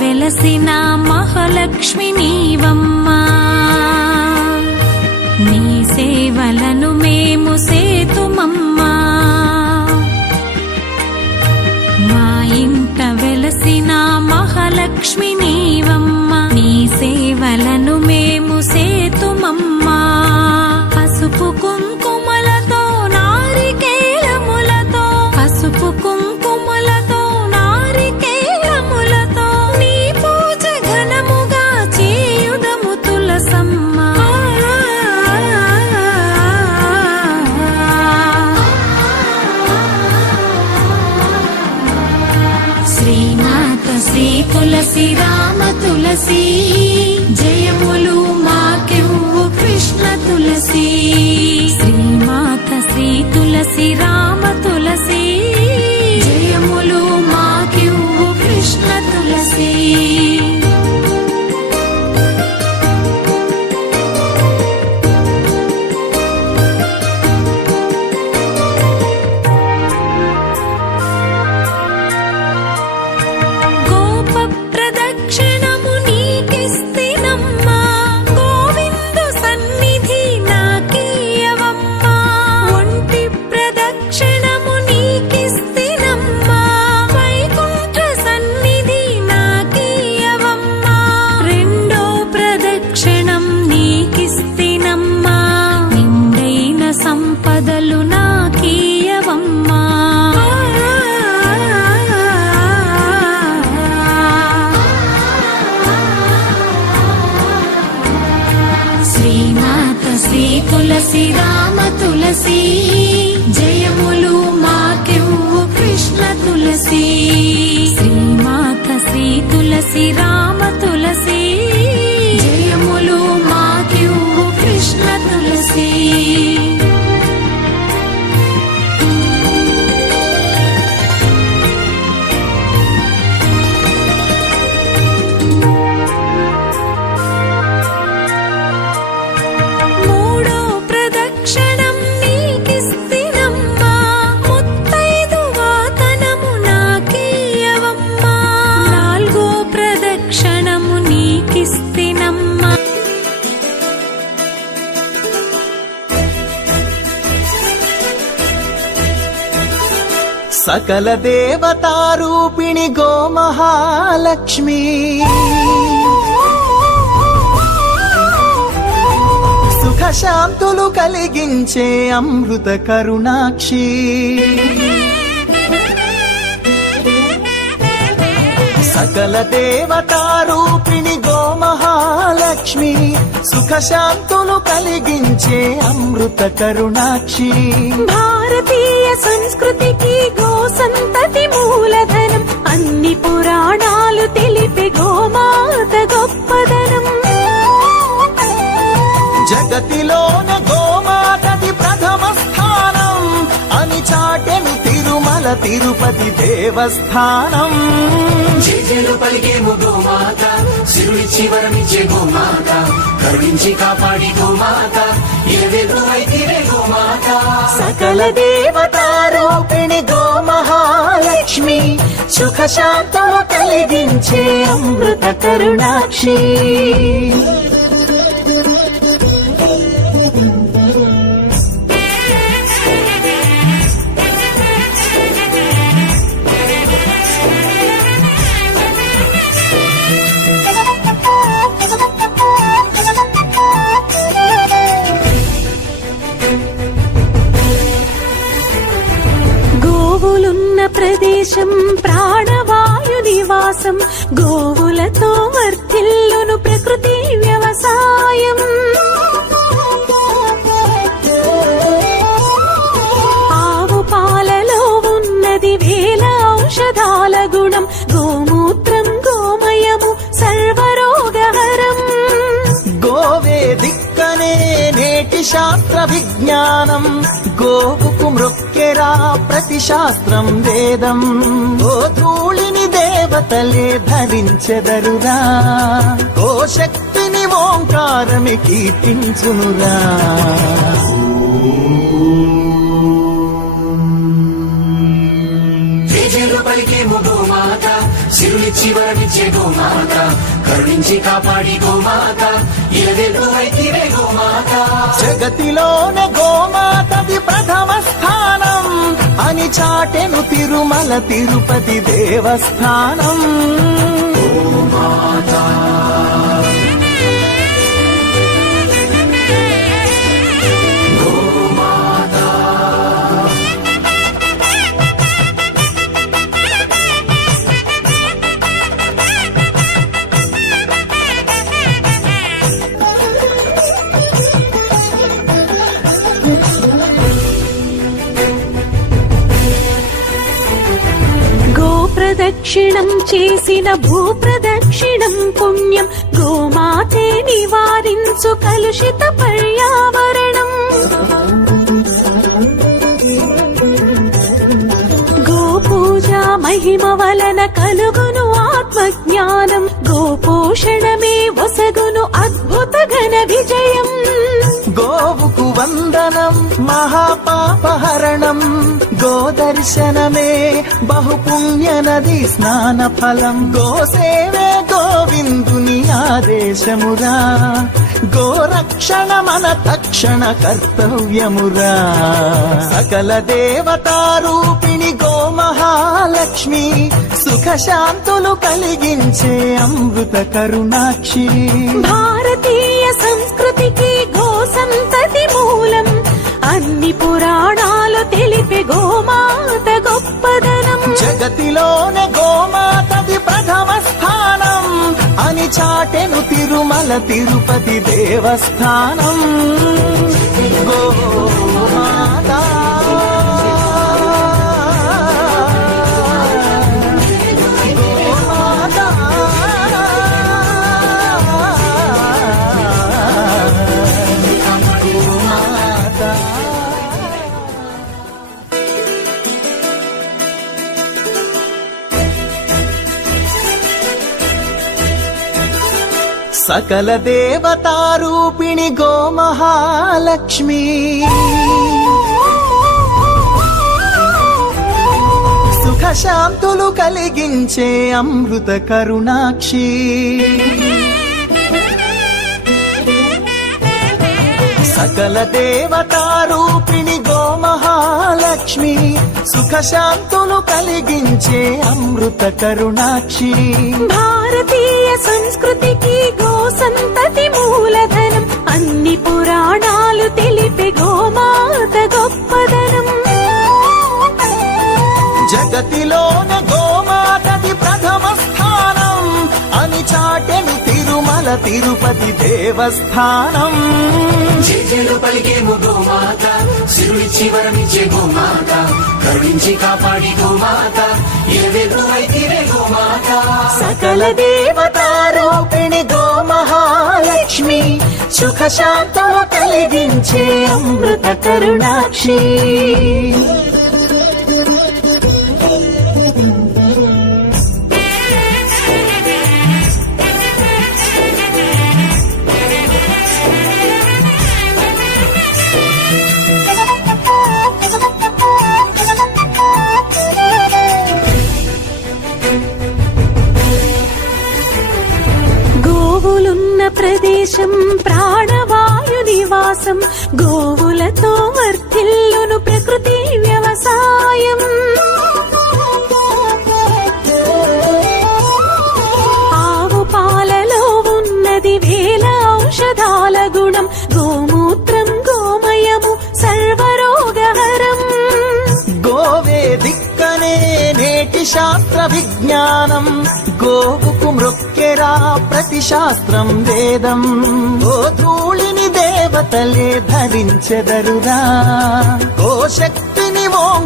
వెలసిన మహాలక్ష్మి నీవమ్మా, నీ సేవలను మేము సేతుమమ్మా. మా ఇంట వెలసిన మహాలక్ష్మి నీవమ్మా, నీ సేవలను మేము సేతుమమ్మా. పసుపు కుంకుమలతో నారికేలములతో, పసుపు కుంకుమలతో నారికేలములతో నీ పూజ ఘనముగా చేయుదము తులసమ్మ. శ్రీమాత శ్రీ తులసి రామ తులసి, జయములు మాకెవ్వు కృష్ణ తులసి. శ్రీమాత శ్రీ తులసి రామ తులసి, జయములు మాకెవ్వు కృష్ణ తులసి. తులసి రామ తులసి, జయములు మాకెవ్వు కృష్ణ తులసి. శ్రీమాత శ్రీ తులసి రామ తులసి, జయములు మాకెవ్వు కృష్ణ తులసి. సకల దేవతారూపిణి గోమహాలక్ష్మి, సుఖ శాంతులు కలిగించే అమృత కరుణాక్షి. సకల దేవతారూపిణి గోమహాలక్ష్మి, సుఖ శాంతులు కలిగించే అమృత కరుణాక్షి. భారతీయ సంస్కృతికి గో సంతతి మూలధనం, అన్ని పురాణాలు తెలిపే గోమాత గొప్పదనం. జగతిలోన గోమాతది ప్రథమ స్థానం అని చాటెను తిరుమల తిరుపతి దేవస్థానం. జేజేలు పలికేము గోమాత, సిరులిచ్చి వరమిచ్చే గోమాత, కరుణించి కాపాడి గోమాత, ఇలవెల్లువైతివే గోమాత. సకల దేవతారూపిణి గోమహాలక్ష్మి, సుఖ శాంతులు కలిగించే అమృత కరుణాక్షి. గోవులున్న ప్రదేశం ప్రాణవాయు నివాసం, గోవులతో వర్ధిల్లును ప్రకృతి వ్యవసాయం. ఆవు పాలలో ఉన్నది వేల ఔషధాల గుణం, గోమూత్రం గోమయము సర్వరోగహరం. గోవే దిక్కనే నేటి శాస్త్ర విజ్ఞానం, గోవుకు మృక్కెరా ప్రతి శాస్త్రం వేదం. ఓ ధూళిని దేవతలే ధరించెదరురా, ఓ శక్తిని ఓంకారమి కీర్తించునురా. జేజేలు పలికేము గోమాత, సిరులి సిరులిచ్చి వరమిచ్చే గోమాత కరుణించి కాపాడి గోమాత ఇలవెల్లు వైతివే గోమాత జగతిలోనే గోమాతది ప్రథమ స్థానం అని చాటెను తిరుమల తిరుపతి దేవస్థానం. గోమాత ప్రదక్షిణం చేసిన భూప్రదక్షిణం పుణ్యం గోమాతే నివారించు కలుషిత పర్యావరణం. గోపూజ మహిమ వలన కలుగును ఆత్మజ్ఞానం, గోపోషణమే వసగును అద్భుత ఘన విజయం. గోవుకు వందనం మహాపాపహరణం, గోదర్శనమే బహుపుణ్య నది స్నాన ఫలం. గోసేవే గోవిందుని ఆదేశమురా, గోరక్షణ మన తక్షణ కర్తవ్యమురా. సకల దేవతారూపిణి గోమహాలక్ష్మి, సుఖశాంతులు కలిగించే అమృత కరుణాక్షి. భారతీయ సంస్కృతికి గో సంతతి మూలం, అన్ని పురాణాలు తెలిపే గోమాత గొప్పదనం. జగతిలోనే గోమాతది ప్రథమ స్థానం అని చాటెను తిరుమల తిరుపతి దేవస్థానం. గోమాత సకల దేవతారూపిణి గోమహాలక్ష్మి, సుఖశాంతులు కలిగించే అమృత కరుణాక్షి. సకల దేవతారూపిణి గోమహాలక్ష్మి, సుఖశాంతులు కలిగించే అమృత కరుణాక్షి. భారతీయ సంస్కృతికి గో సంతతి మూలధనం, అన్ని పురాణాలు తెలిపే గోమాత గొప్పదనం. జగతిలోన గోమాతది ప్రథమ స్థానం అని చాటెను తిరుమల తిరుపతి దేవస్థానం. జేజేలు పలికేము గోమాత సిరులిచ్చి వరమిచ్చే గోమాత కరుణించి కాపాడి గోమాత ఇలవెల్లు వైతివే గోమాత. సకల దేవతారూపిణి గోమహాలక్ష్మి, సుఖశాంతులు కలిగించే అమృత కరుణాక్షి. గోవులున్న ప్రదేశం ప్రాణవాయు నివాసం, గోవులతో వర్ధిల్లును ప్రకృతి వ్యవసాయం. ఆవు పాలలో ఉన్నది వేల ఔషధాల గుణం, గోమూత్రం గోమయము సర్వరోగహరం. గోవే దిక్కనే నేటి శాస్త్ర విజ్ఞానం, గోవుకు మృక్కెరా ప్రతి శాస్త్రం వేదం. ఓ ధూళిని దేవతలే ధరించెదరురా, ఓ శక్తిని ఓం